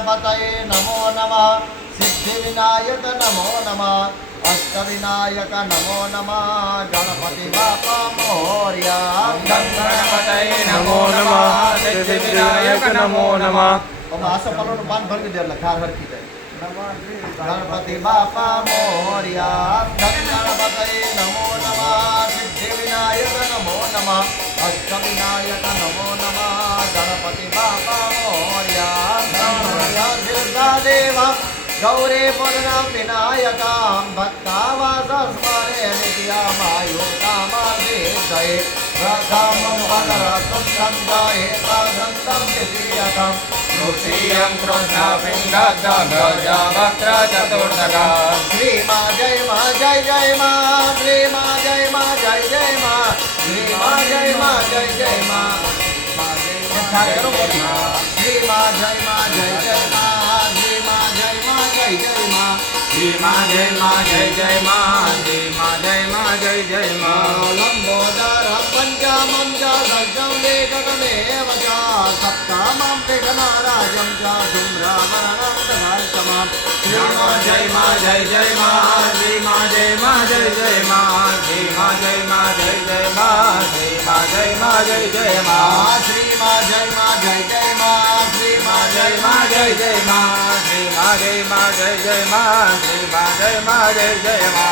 गणपतये नमो नमः सिद्धिविनायक नमो नमः अष्टविनायक नमो नमः गणपति बापा मोरया गणपतये नमो नमः सिद्धिविनायक नमो नमः असं पलोट पान भर के देला खार हर की जाए गणपति बापा मोरया गणपतये नमो नमः सिद्धिविनायक नमो नमः अष्टविनायक नमो नमः गणपति बापा मोरया देवा गौरे पदनां विनायकां भक्तावासस्मरे नित्यामायुर्कामाभिषये प्रथमं पदरतं सञ्जये तदन्तं द्वितीयकं तृतीयं क्रोधापिण्डगजवक्त्रचतुर्थका श्रीमा जय मा जय जय मा श्रीमा जय मा जय जय मा श्रीमा जय मा जय जय मा श्रीमा जय मा जय जय मा श्रीमा जय मा जय जय मा श्रीमा जय मा जय जय मा श्रीमा जय मा जय जय मा लंबोदरं पञ्चमं च षष्ठं वेदकमेव च सप्तमं वेदनाराजं च धूम्रवर्णं तथाष्टमं श्रीमा जय मा जय जय मा श्रीमा जय मा जय जय मा श्रीमा जय मा जय जय मा श्रीमा जय मा जय जय मा श्रीमा जय मा जय जय मा श्रीमा जय मा जय जय मा श्रीमा जय मा जय जय मा श्रीमा जय मा जय जय मा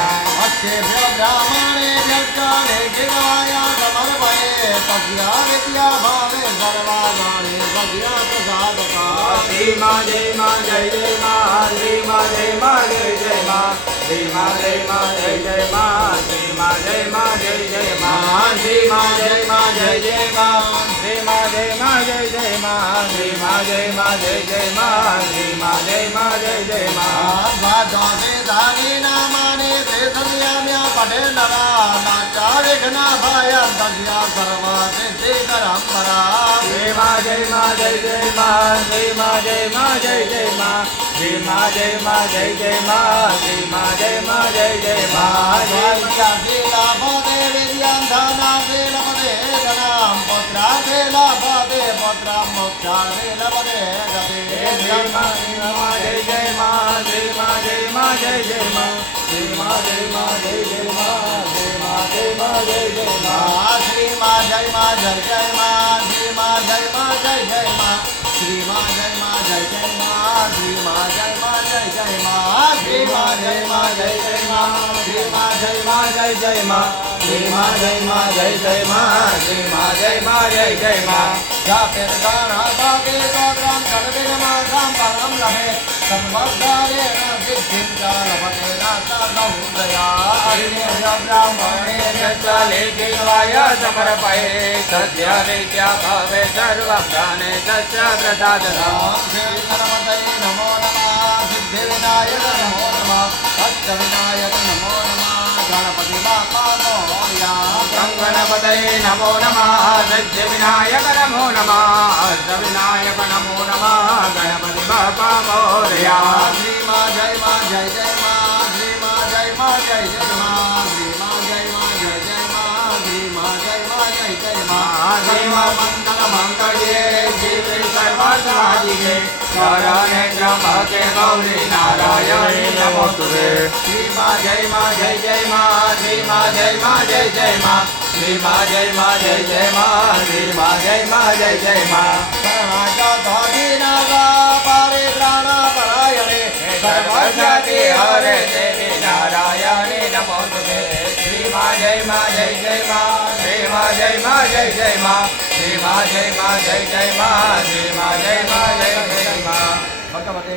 अक्षेभ्यो ब्राह्मणेभ्यो च नैवेद्याय समर्पये तस्या विद्या भावे सर्वागाने भज्या प्रसादता श्रीमा जय मा जय जय मा श्रीमा जय मा जय जय मा श्रीमा जय मा जय जय मा श्रीमा जय मा जय जय मा श्रीमा जय मा जय जय मा श्रीमा जय मा जय जय मा श्रीमा जय मा जय जय मा श्रीमा जय मा जय जय मा द्वादशे धानी नामानि ते संयाम्य पठे नरा नाचा विघ्नाभाय तस्या सर्वा सिद्धिकरं परा श्रीमा जय मा जय जय मा श्रीमा जय मा जय जय मा श्रीमा जय मा जय जय मा श्रीमा जय मा जय जय मा लाभते विद्यां धनाते लभते धनां पुत्राते लाभते पुत्रां मोक्षाते लभते गते श्रीमा जय जय मा श्रीमा जय मा जय जय मा श्रीमा जय मा जय जय मा श्रीमा जय मा जय जय मा श्रीमा जय मा जय जय मा श्रीमा जय मा जय जय मा श्रीमा जय मा जय जय मा श्रीमा जय मा जय जय मा श्रीमा जय मा जय जय मा श्रीमा जय मा जय जय मा श्रीमा जय मा जय जय मा श्रीमा जय मा जय जय मा जापेर गाना बागे गोत्रां सर्वेगमासां परं लभे सर्वद्वारेण सिद्धिं च लभते नासा गौरया ब्राह्मणे लेखित्वाय समर्पये तस्य विद्या भवे सर्वज्ञाने तस्य प्रसादना गणपतये नमो नमः सिद्धिविनायक नमो नमः अष्टविनायक नमो नमः गणपति बापा मोरया गणपतये नमो नमः सिद्धिविनायक नमो नमः अष्टविनायक नमो नमः गणपति बापा मोरया श्रीमा जय मा जय जय मा श्रीमा जय मा जय जय मा श्रीमा जय मा जय जय मा श्रीमा जय मा जय जय मा श्रीमा मंगल मंगल्ये शिवे सर्वसाधिके शरणे त्र्यंबके गौरी नारायणी नमोस्तुते श्रीमा जय मा जय जय मा श्रीमा जय मा जय जय मा श्रीमा जय मा जय जय मा श्रीमा जय मा जय जय मा शरणागताधीनागा परित्राणपरायणे सर्वजाति हरे देवी नारायणी नमोस्तुते श्रीमा जय मा जय जय मा श्रीमा जय मा जय जय मा श्रीमा जय मा जय जय मा श्रीमा जय मा जय जय मा भगवते